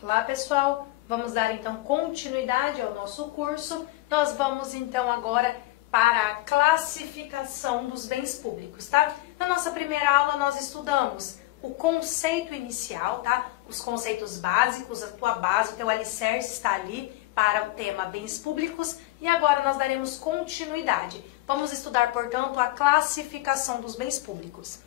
Olá pessoal, vamos dar então continuidade ao nosso curso. Nós vamos então agora para a classificação dos bens públicos, tá? Na nossa primeira aula nós estudamos o conceito inicial, tá? Os conceitos básicos, a tua base, o teu alicerce está ali para o tema bens públicos e agora nós daremos continuidade. Vamos estudar, portanto, a classificação dos bens públicos.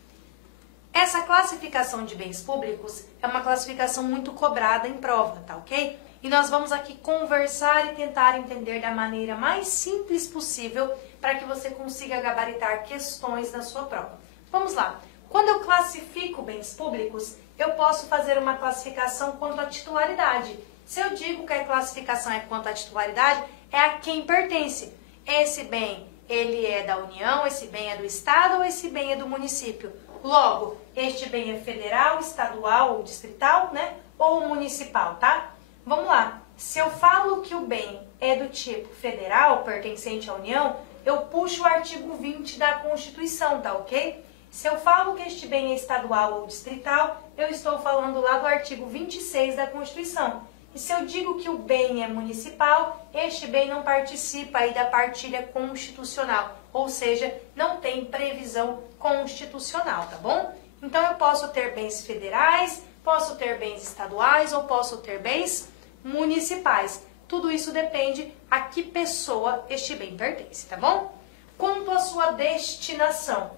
Essa classificação de bens públicos é uma classificação muito cobrada em prova, tá ok? E nós vamos aqui conversar e tentar entender da maneira mais simples possível para que você consiga gabaritar questões na sua prova. Vamos lá. Quando eu classifico bens públicos, eu posso fazer uma classificação quanto à titularidade. Se eu digo que a classificação é quanto à titularidade, é a quem pertence. Esse bem, ele é da União, esse bem é do Estado ou esse bem é do município? Logo, este bem é federal, estadual ou distrital, né? Ou municipal, tá? Vamos lá. Se eu falo que o bem é do tipo federal, pertencente à União, eu puxo o artigo 20 da Constituição, tá ok? Se eu falo que este bem é estadual ou distrital, eu estou falando lá do artigo 26 da Constituição. E se eu digo que o bem é municipal, este bem não participa aí da partilha constitucional, ou seja, não tem previsão constitucional, tá bom? Então eu posso ter bens federais, posso ter bens estaduais ou posso ter bens municipais. Tudo isso depende a que pessoa este bem pertence, tá bom? Quanto à sua destinação.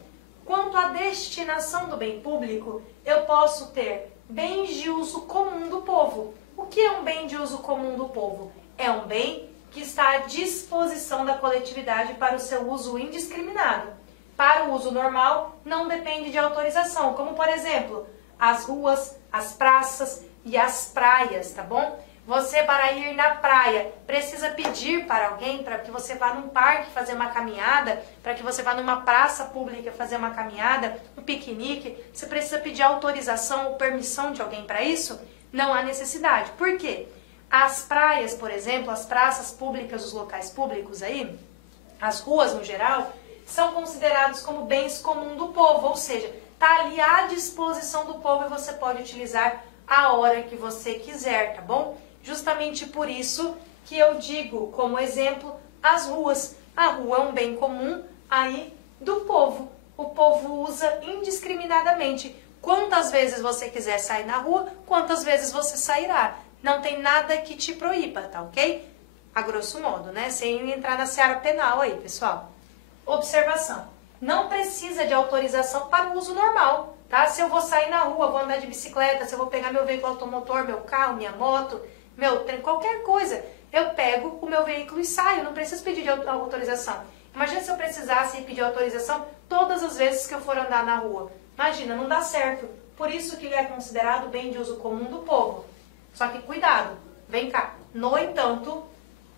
Quanto à destinação do bem público, eu posso ter bens de uso comum do povo. O que é um bem de uso comum do povo? É um bem que está à disposição da coletividade para o seu uso indiscriminado. Para o uso normal, não depende de autorização, como, por exemplo, as ruas, as praças e as praias, tá bom? Você, para ir na praia, precisa pedir para alguém, para que você vá num parque fazer uma caminhada, para que você vá numa praça pública fazer uma caminhada, um piquenique, você precisa pedir autorização ou permissão de alguém para isso? Não há necessidade. Por quê? As praias, por exemplo, as praças públicas, os locais públicos aí, as ruas no geral, são considerados como bens comuns do povo, ou seja, está ali à disposição do povo e você pode utilizar a hora que você quiser, tá bom? Justamente por isso que eu digo, como exemplo, as ruas. A rua é um bem comum aí do povo. O povo usa indiscriminadamente. Quantas vezes você quiser sair na rua, quantas vezes você sairá. Não tem nada que te proíba, tá ok? A grosso modo, né? Sem entrar na seara penal aí, pessoal. Observação. Não precisa de autorização para o uso normal, tá? Se eu vou sair na rua, vou andar de bicicleta, se eu vou pegar meu veículo automotor, meu carro, minha moto, meu trem, qualquer coisa, eu pego o meu veículo e saio, não preciso pedir de autorização. Imagina se eu precisasse pedir autorização todas as vezes que eu for andar na rua. Imagina, não dá certo. Por isso que ele é considerado bem de uso comum do povo. Só que cuidado, vem cá. No entanto,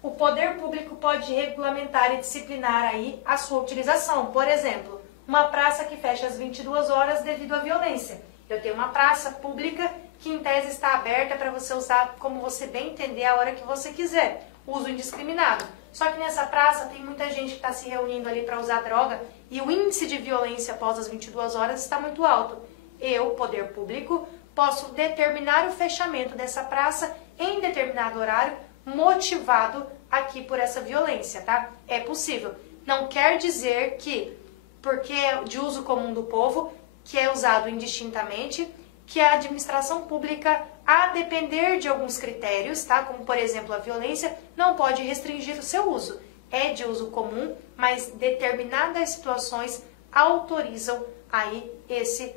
o poder público pode regulamentar e disciplinar aí a sua utilização. Por exemplo, uma praça que fecha às 22 horas devido à violência. Eu tenho uma praça pública que em tese está aberta para você usar como você bem entender a hora que você quiser. Uso indiscriminado. Só que nessa praça tem muita gente que está se reunindo ali para usar droga e o índice de violência após as 22 horas está muito alto. Eu, poder público, posso determinar o fechamento dessa praça em determinado horário, motivado aqui por essa violência, tá? É possível. Não quer dizer que, porque é de uso comum do povo, que é usado indistintamente, que a administração pública, a depender de alguns critérios, tá? Como, por exemplo, a violência, não pode restringir o seu uso. É de uso comum, mas determinadas situações autorizam aí esse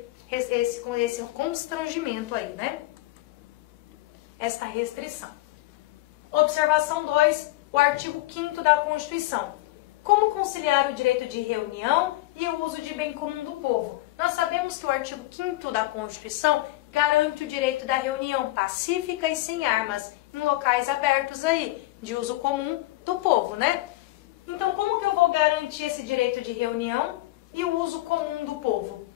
constrangimento aí, né? Esta restrição. Observação 2, o artigo 5º da Constituição. Como conciliar o direito de reunião e o uso de bem comum do povo? Nós sabemos que o artigo 5º da Constituição garante o direito da reunião pacífica e sem armas em locais abertos aí, de uso comum do povo, né? Então, como que eu vou garantir esse direito de reunião e o uso comum do povo?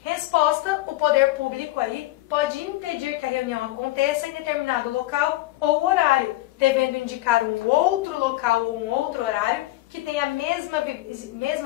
Resposta, o poder público aí pode impedir que a reunião aconteça em determinado local ou horário, devendo indicar um outro local ou um outro horário que tenha a mesma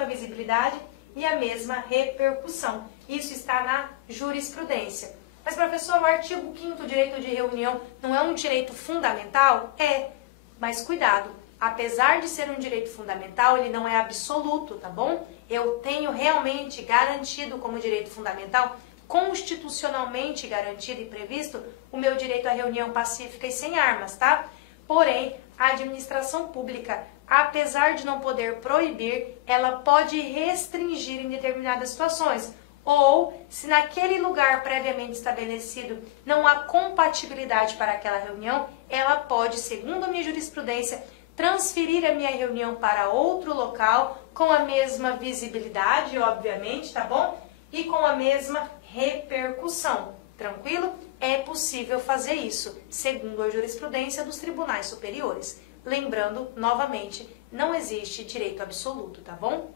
visibilidade e a mesma repercussão. Isso está na jurisprudência. Mas, professor, o artigo 5º, direito de reunião, não é um direito fundamental? É, mas cuidado, apesar de ser um direito fundamental, ele não é absoluto, tá bom? Eu tenho realmente garantido como direito fundamental, constitucionalmente garantido e previsto, o meu direito à reunião pacífica e sem armas, tá? Porém, a administração pública, apesar de não poder proibir, ela pode restringir em determinadas situações. Ou, se naquele lugar previamente estabelecido não há compatibilidade para aquela reunião, ela pode, segundo a minha jurisprudência, transferir a minha reunião para outro local com a mesma visibilidade, obviamente, tá bom? E com a mesma repercussão. Tranquilo? É possível fazer isso, segundo a jurisprudência dos tribunais superiores. Lembrando, novamente, não existe direito absoluto, tá bom?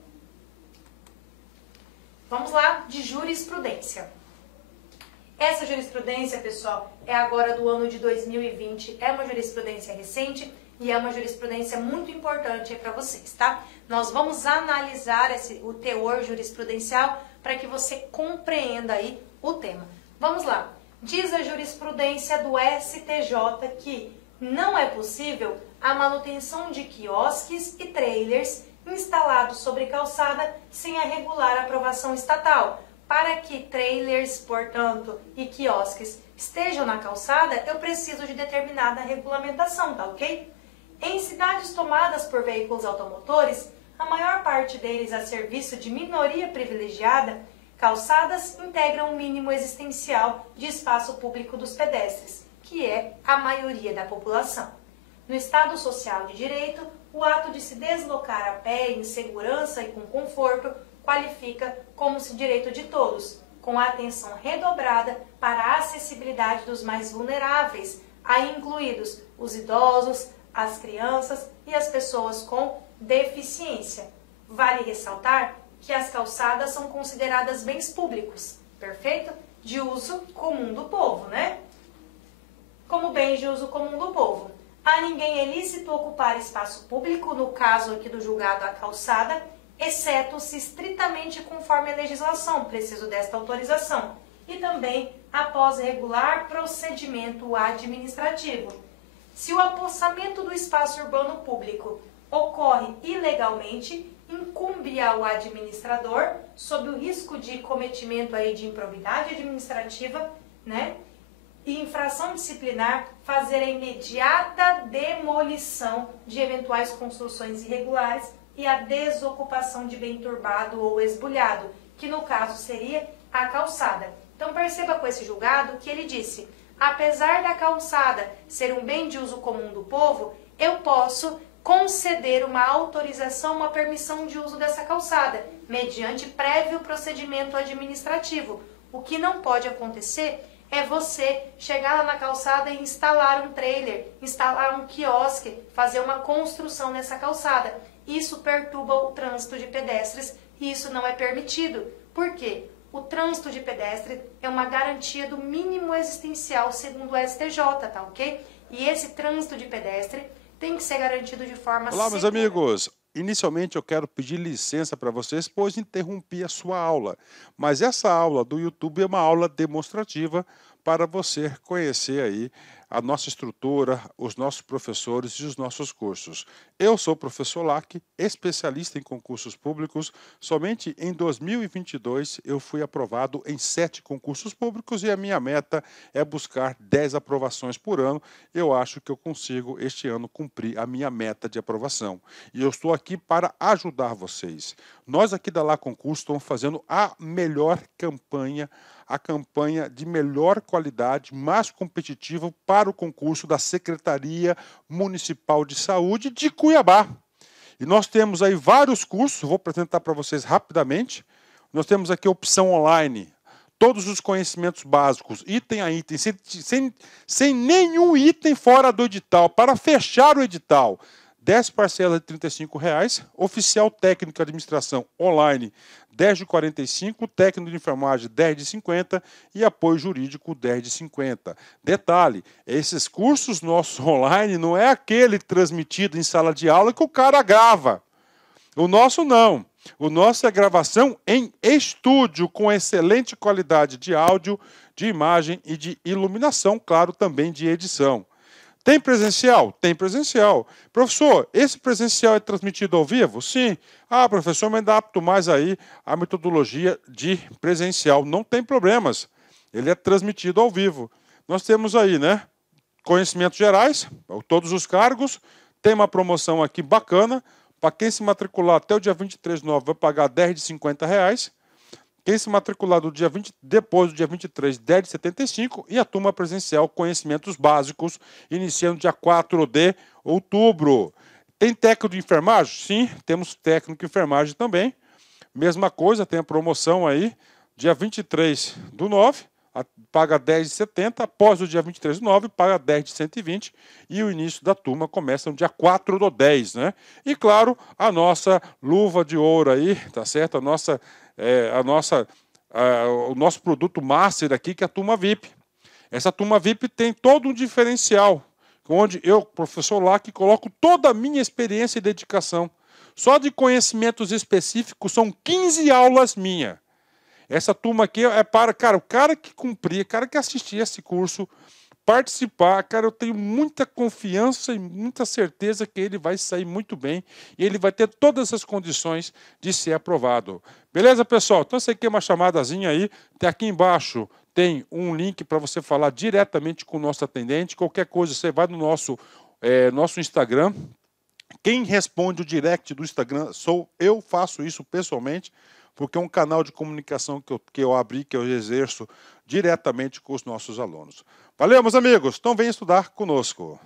Vamos lá, de jurisprudência. Essa jurisprudência, pessoal, é agora do ano de 2020, é uma jurisprudência recente e é uma jurisprudência muito importante para vocês, tá? Nós vamos analisar o teor jurisprudencial para que você compreenda aí o tema. Vamos lá. Diz a jurisprudência do STJ que não é possível a manutenção de quiosques e trailers instalados sobre calçada sem a regular aprovação estatal. Para que trailers, portanto, e quiosques estejam na calçada, eu preciso de determinada regulamentação, tá ok? Em cidades tomadas por veículos automotores, a maior parte deles a serviço de minoria privilegiada, calçadas integram o mínimo existencial de espaço público dos pedestres, que é a maioria da população. No Estado Social de Direito, o ato de se deslocar a pé em segurança e com conforto qualifica como se direito de todos, com a atenção redobrada para a acessibilidade dos mais vulneráveis, aí incluídos os idosos, as crianças e as pessoas com deficiência. Vale ressaltar que as calçadas são consideradas bens públicos, perfeito? De uso comum do povo, né? Como bens de uso comum do povo. A ninguém é lícito ocupar espaço público, no caso aqui do julgado a calçada, exceto se estritamente conforme a legislação, preciso desta autorização, e também após regular procedimento administrativo. Se o apossamento do espaço urbano público ocorre ilegalmente, incumbe ao administrador, sob o risco de cometimento aí de improbidade administrativa, né, e infração disciplinar, fazer a imediata demolição de eventuais construções irregulares e a desocupação de bem turbado ou esbulhado, que no caso seria a calçada. Então perceba com esse julgado que ele disse, apesar da calçada ser um bem de uso comum do povo, eu posso conceder uma autorização, uma permissão de uso dessa calçada, mediante prévio procedimento administrativo. O que não pode acontecer é você chegar lá na calçada e instalar um trailer, instalar um quiosque, fazer uma construção nessa calçada. Isso perturba o trânsito de pedestres e isso não é permitido. Por quê? O trânsito de pedestre é uma garantia do mínimo existencial segundo o STJ, tá ok? E esse trânsito de pedestre tem que ser garantido de forma segura. Olá, meus amigos. Inicialmente eu quero pedir licença para vocês, pois interrompi a sua aula. Mas essa aula do YouTube é uma aula demonstrativa para você conhecer aí a nossa estrutura, os nossos professores e os nossos cursos. Eu sou o professor Lac, especialista em concursos públicos. Somente em 2022 eu fui aprovado em 7 concursos públicos e a minha meta é buscar 10 aprovações por ano. Eu acho que eu consigo este ano cumprir a minha meta de aprovação. E eu estou aqui para ajudar vocês. Nós aqui da Lá Concurso estamos fazendo a melhor campanha, a campanha de melhor qualidade, mais competitiva para o concurso da Secretaria Municipal de Saúde de Cuiabá. E nós temos aí vários cursos, vou apresentar para vocês rapidamente. Nós temos aqui a opção online, todos os conhecimentos básicos, item a item, sem nenhum item fora do edital, para fechar o edital. 10 parcelas de R$ 35,00, oficial técnico de administração online 10 de R$ 45, técnico de enfermagem 10 de R$ 50 e apoio jurídico 10 de R$ 50. Detalhe, esses cursos nossos online não é aquele transmitido em sala de aula que o cara grava. O nosso não. O nosso é gravação em estúdio, com excelente qualidade de áudio, de imagem e de iluminação, claro, também de edição. Tem presencial? Tem presencial. Professor, esse presencial é transmitido ao vivo? Sim. Ah, professor, me adapto mais aí à metodologia de presencial. Não tem problemas. Ele é transmitido ao vivo. Nós temos aí, né? Conhecimentos gerais, todos os cargos. Tem uma promoção aqui bacana. Para quem se matricular até o dia 23/9 vai pagar 10 de R$50. Quem se matricular depois do dia 23, 10 de 75, e a turma presencial Conhecimentos Básicos, iniciando dia 4 de outubro. Tem técnico de enfermagem? Sim, temos técnico de enfermagem também. Mesma coisa, tem a promoção aí, dia 23/9, paga 10 de 70, após o dia 23/9, paga 10 de 120, e o início da turma começa no dia 4/10, né? E claro, a nossa luva de ouro aí, tá certo? O nosso produto master aqui, que é a turma VIP. Essa turma VIP tem todo um diferencial, onde eu, professor Lac, coloco toda a minha experiência e dedicação. Só de conhecimentos específicos são 15 aulas minhas. Essa turma aqui é para, cara, o cara que cumprir, o cara que assistir esse curso, participar, cara, eu tenho muita confiança e muita certeza que ele vai sair muito bem e ele vai ter todas as condições de ser aprovado. Beleza, pessoal? Então, isso aqui é uma chamadazinha aí. Até aqui embaixo tem um link para você falar diretamente com o nosso atendente. Qualquer coisa, você vai no nosso Instagram. Quem responde o direct do Instagram sou eu, faço isso pessoalmente, porque é um canal de comunicação que eu abri, que eu exerço diretamente com os nossos alunos. Valeu, meus amigos. Então, venham estudar conosco.